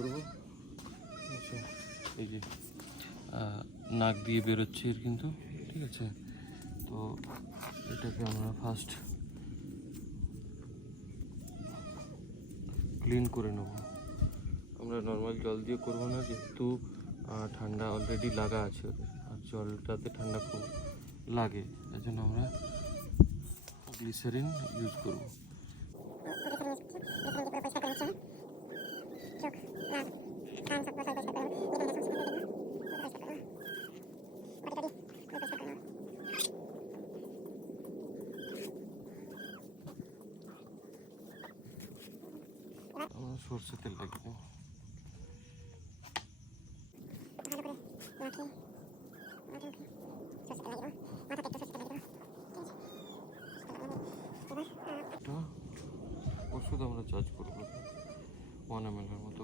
করবো। আচ্ছা, এই যে নাক দিয়ে বেরোচ্ছে এর কিন্তু, ঠিক আছে। তো এটাকে আমরা ফার্স্ট ক্লিন করে নেব। আমরা নর্মাল জল দিয়ে করবো না, যেহেতু ঠান্ডা অলরেডি লাগা আছে ওদের, আর জলটাতে ঠান্ডা খুব লাগে, এর জন্য আমরা গ্লিসারিন ইউজ করবো। আমরা সরষের তেল লাগিয়ে দেবো। একটা ওষুধ আমরা চার্জ করবো 1 ml এর মতো